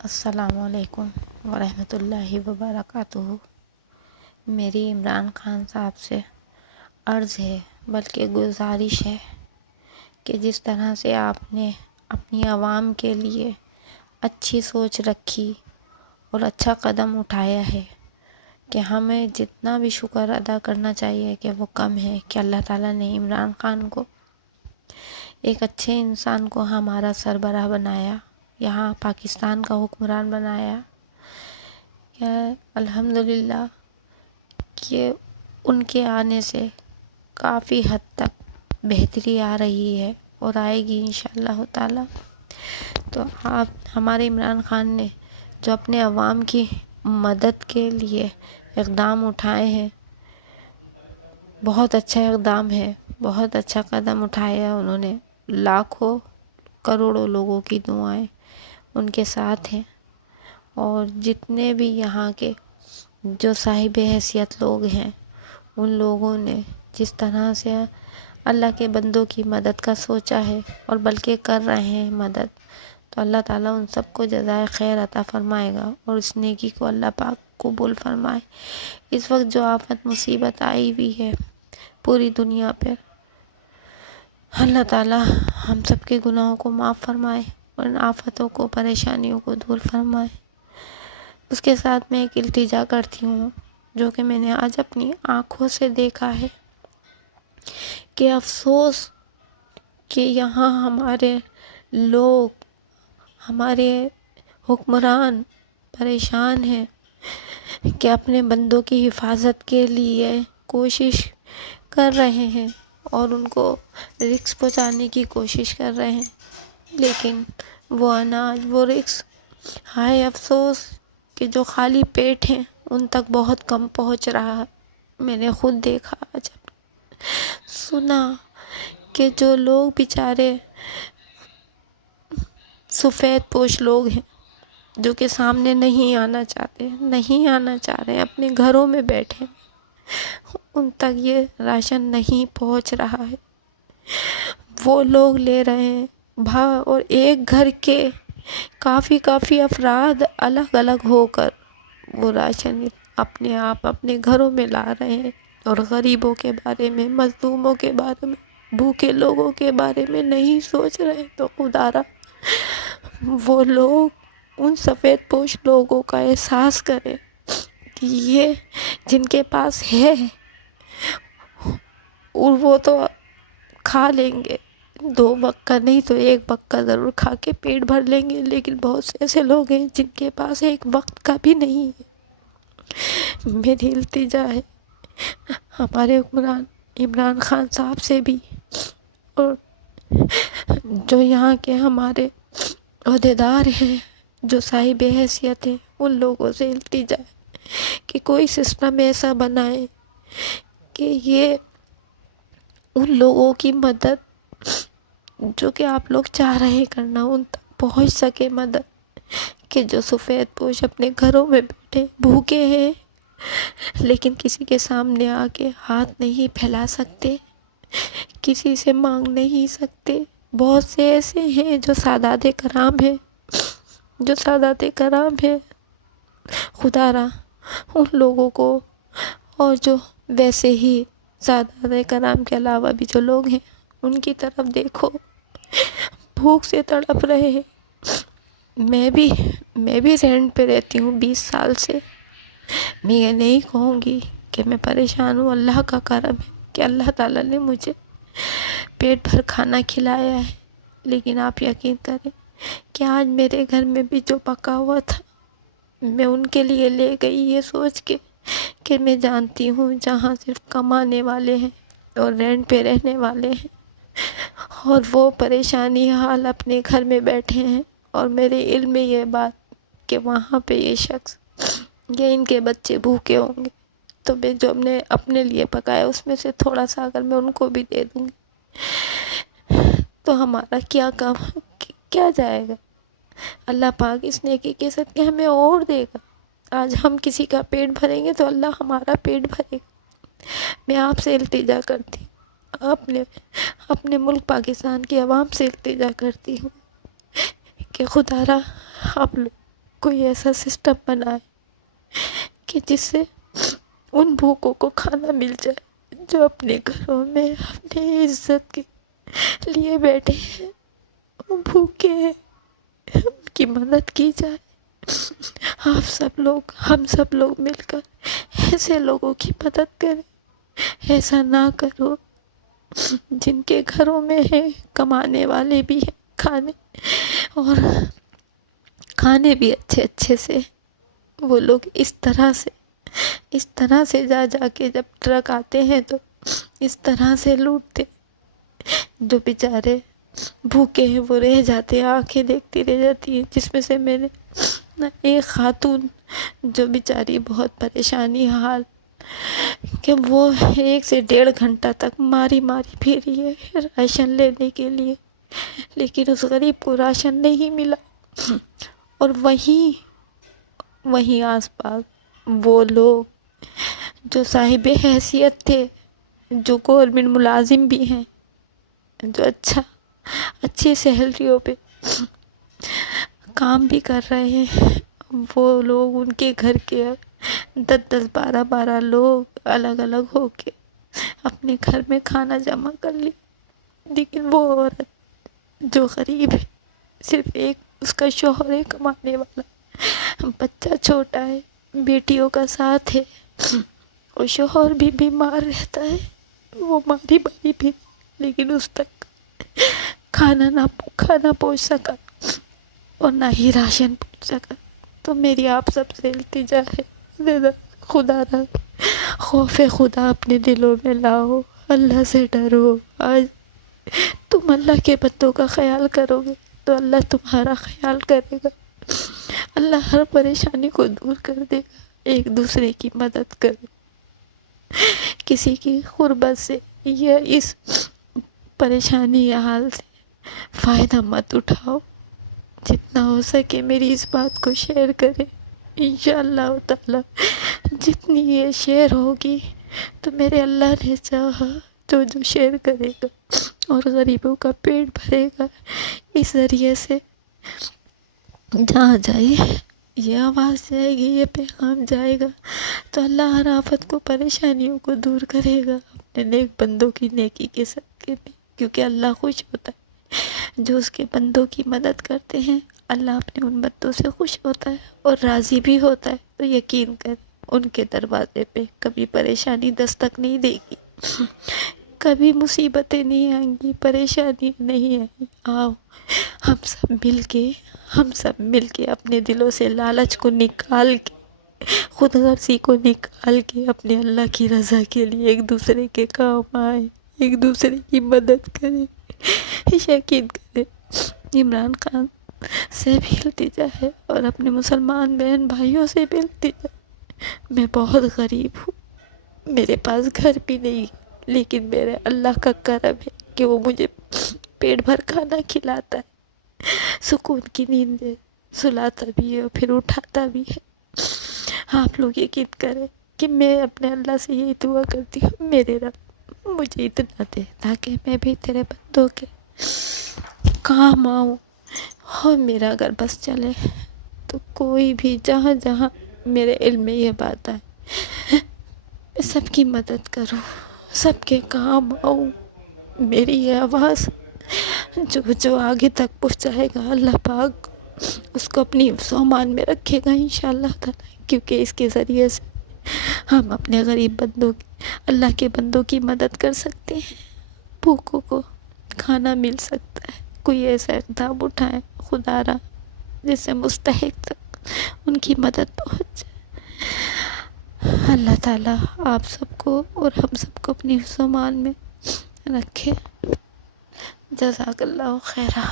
السلام علیکم ورحمۃ اللہ وبرکاتہ۔ میری عمران خان صاحب سے عرض ہے بلکہ گزارش ہے کہ جس طرح سے آپ نے اپنی عوام کے لیے اچھی سوچ رکھی اور اچھا قدم اٹھایا ہے کہ ہمیں جتنا بھی شکر ادا کرنا چاہیے کہ وہ کم ہے کہ اللہ تعالیٰ نے عمران خان کو ایک اچھے انسان کو ہمارا سربراہ بنایا، یہاں پاکستان کا حکمران بنایا۔ کہ الحمدللہ کہ ان کے آنے سے کافی حد تک بہتری آ رہی ہے اور آئے گی انشاءاللہ تعالی۔ تو آپ ہمارے عمران خان نے جو اپنے عوام کی مدد کے لیے اقدام اٹھائے ہیں، بہت اچھا اقدام ہے، بہت اچھا قدم اٹھایا انہوں نے۔ لاکھوں کروڑوں لوگوں کی دعائیں ان کے ساتھ ہیں، اور جتنے بھی یہاں کے جو صاحب حیثیت لوگ ہیں ان لوگوں نے جس طرح سے اللہ کے بندوں کی مدد کا سوچا ہے اور بلکہ کر رہے ہیں مدد، تو اللہ تعالیٰ ان سب کو جزائے خیر عطا فرمائے گا اور اس نیکی کو اللہ پاک قبول فرمائے۔ اس وقت جو آفت مصیبت آئی ہوئی ہے پوری دنیا پر، اللہ تعالیٰ ہم سب کے گناہوں کو معاف فرمائے اور ان آفتوں کو پریشانیوں کو دور فرمائے۔ اس کے ساتھ میں ایک التجا کرتی ہوں جو کہ میں نے آج اپنی آنکھوں سے دیکھا ہے کہ افسوس کہ یہاں ہمارے لوگ، ہمارے حکمران پریشان ہیں کہ اپنے بندوں کی حفاظت کے لیے کوشش کر رہے ہیں اور ان کو رزق پہنچانے کی کوشش کر رہے ہیں، لیکن وہ اناج، وہ رزق، ہائے افسوس کہ جو خالی پیٹ ہیں ان تک بہت کم پہنچ رہا ہے۔ میں نے خود دیکھا، جب سنا کہ جو لوگ بیچارے سفید پوش لوگ ہیں جو کہ سامنے نہیں آنا چاہتے، نہیں آنا چاہ رہے ہیں، اپنے گھروں میں بیٹھے ہیں، ان تک یہ راشن نہیں پہنچ رہا ہے، وہ لوگ لے رہے ہیں اور ایک گھر کے کافی افراد الگ الگ ہو کر وہ راشن اپنے آپ اپنے گھروں میں لا رہے ہیں، اور غریبوں کے بارے میں، مظلوموں کے بارے میں، بھوکے لوگوں کے بارے میں نہیں سوچ رہے۔ تو خدا را وہ لوگ ان سفید پوش لوگوں کا احساس کرے کہ یہ جن کے پاس ہے اور وہ تو کھا لیں گے، 2 وقت کا نہیں تو 1 وقت کا ضرور کھا کے پیٹ بھر لیں گے، لیکن بہت سے ایسے لوگ ہیں جن کے پاس 1 وقت کا بھی نہیں ہے۔ میری التجا ہے ہمارے حکمران عمران خان صاحب سے بھی، اور جو یہاں کے ہمارے عہدیدار ہیں، جو صاحب حیثیت ہیں، ان لوگوں سے التجا ہے کہ کوئی سسٹم ایسا بنائے کہ یہ ان لوگوں کی مدد جو کہ آپ لوگ چاہ رہے ہیں کرنا ان تک پہنچ سکے مدد، کہ جو سفید پوش اپنے گھروں میں بیٹھے بھوکے ہیں لیکن کسی کے سامنے آ کے ہاتھ نہیں پھیلا سکتے، کسی سے مانگ نہیں سکتے۔ بہت سے ایسے ہیں جو سادات کرام ہیں، خدا را ان لوگوں کو، اور جو ویسے ہی سادات کرام کے علاوہ بھی جو لوگ ہیں ان کی طرف دیکھو، بھوک سے تڑپ رہے ہیں۔ میں بھی رینٹ پہ رہتی ہوں 20 سال سے۔ میں یہ نہیں کہوں گی کہ میں پریشان ہوں، اللہ کا کرم ہے کہ اللہ تعالیٰ نے مجھے پیٹ بھر کھانا کھلایا ہے، لیکن آپ یقین کریں کہ آج میرے گھر میں بھی جو پکا ہوا تھا میں ان کے لیے لے گئی، یہ سوچ کے کہ میں جانتی ہوں جہاں صرف کمانے والے ہیں اور رینٹ پہ رہنے والے ہیں، اور وہ پریشانی حال اپنے گھر میں بیٹھے ہیں، اور میرے علم میں یہ بات کہ وہاں پہ یہ شخص یا ان کے بچے بھوکے ہوں گے، تو میں جو نے اپنے لیے پکایا اس میں سے تھوڑا سا اگر میں ان کو بھی دے دوں گی تو ہمارا کیا کام، کیا جائے گا؟ اللہ پاک اس نیکی کے صدقے ہمیں اور دے گا۔ آج ہم کسی کا پیٹ بھریں گے تو اللہ ہمارا پیٹ بھرے گا۔ میں آپ سے التجا کرتی ہوں، اپنے ملک پاکستان کی عوام سے التجا کرتی ہوں کہ خدا را آپ لوگ کوئی ایسا سسٹم بنائے کہ جس سے ان بھوکوں کو کھانا مل جائے جو اپنے گھروں میں اپنی عزت کے لیے بیٹھے ہیں، وہ بھوکے ہیں، ان کی مدد کی جائے۔ آپ سب لوگ، ہم سب لوگ مل کر ایسے لوگوں کی مدد کریں۔ ایسا نہ کرو جن کے گھروں میں ہیں، کمانے والے بھی ہیں، اور کھانے بھی اچھے اچھے سے، وہ لوگ اس طرح سے جا کے جب ٹرک آتے ہیں تو اس طرح سے لوٹتے، جو بیچارے بھوکے ہیں وہ رہ جاتے ہیں، آنکھیں دیکھتی رہ جاتی ہیں۔ جس میں سے میں نے ایک خاتون جو بیچاری بہت پریشانی حال کہ وہ 1 سے 1.5 گھنٹہ تک ماری پھری ہے راشن لینے کے لیے، لیکن اس غریب کو راشن نہیں ملا۔ اور وہیں آس پاس وہ لوگ جو صاحب حیثیت تھے، جو گورنمنٹ ملازم بھی ہیں، جو اچھی سیلریوں پہ کام بھی کر رہے ہیں، وہ لوگ ان کے گھر کے 10 12 لوگ الگ الگ ہو کے اپنے گھر میں کھانا جمع کر لی، لیکن وہ عورت جو غریب ہے، صرف ایک اس کا شوہر ہے کمانے والا، بچہ چھوٹا ہے، بیٹیوں کا ساتھ ہے، اور شوہر بھی بیمار رہتا ہے، وہ ماری بھی، لیکن اس تک کھانا پہنچ سکا اور نہ ہی راشن پہنچ سکا۔ تو میری آپ سب سے التجا ہے، خدا را خوف خدا اپنے دلوں میں لاؤ، اللہ سے ڈرو۔ آج تم اللہ کے بندوں کا خیال کرو گے تو اللہ تمہارا خیال کرے گا، اللہ ہر پریشانی کو دور کر دے گا۔ ایک دوسرے کی مدد کرو، کسی کی غربت سے یا اس پریشانی یا حال سے فائدہ مت اٹھاؤ۔ جتنا ہو سکے میری اس بات کو شیئر کریں، انشاءاللہ تعالی جتنی یہ شیئر ہوگی تو میرے اللہ نے چاہا جو شیئر کرے گا اور غریبوں کا پیٹ بھرے گا، اس ذریعے سے جہاں جائے یہ آواز جائے گی، یہ پیغام جائے گا تو اللہ ہر آفت کو، پریشانیوں کو دور کرے گا اپنے نیک بندوں کی نیکی کے صدقے میں، کیونکہ اللہ خوش ہوتا ہے جو اس کے بندوں کی مدد کرتے ہیں۔ اللہ اپنے ان بندوں سے خوش ہوتا ہے اور راضی بھی ہوتا ہے، تو یقین کریں ان کے دروازے پہ کبھی پریشانی دستک نہیں دے گی، کبھی مصیبتیں نہیں آئیں گی، پریشانی نہیں آئیں گی۔ آؤ ہم سب مل کے اپنے دلوں سے لالچ کو نکال کے، خود غرضی کو نکال کے اپنے اللہ کی رضا کے لیے ایک دوسرے کے کام آئے، ایک دوسرے کی مدد کریں۔ یقین کریں عمران خان سے بھی التجا ہے اور اپنے مسلمان بہن بھائیوں سے بھی التجا ہے، میں بہت غریب ہوں، میرے پاس گھر بھی نہیں ہے، لیکن میرے اللہ کا کرم ہے کہ وہ مجھے پیٹ بھر کھانا کھلاتا ہے، سکون کی نیند دے، سلاتا بھی ہے اور پھر اٹھاتا بھی ہے۔ آپ لوگ یقین کریں کہ میں اپنے اللہ سے یہی دعا کرتی ہوں، میرے رب مجھے اتنا دے تاکہ میں بھی تیرے بندوں کے کام آؤں، اور میرا اگر بس چلے تو کوئی بھی جہاں میرے علم میں یہ بات آئے میں سب کی مدد کروں، سب کے کام آؤں۔ میری یہ آواز جو آگے تک پہنچائے گا، اللہ پاک اس کو اپنی حفظ و امان میں رکھے گا انشاءاللہ تعالی، کیونکہ اس کے ذریعے سے ہم اپنے غریب بندوں کی، اللہ کے بندوں کی مدد کر سکتے ہیں، بھوکوں کو کھانا مل سکتا ہے۔ کوئی ایسا اقدام اٹھائے خدا را جس سے مستحق تک ان کی مدد پہنچ جائے۔ اللہ تعالیٰ آپ سب کو اور ہم سب کو اپنی حفظ و امان میں رکھے۔ جزاک اللہ خیرہ۔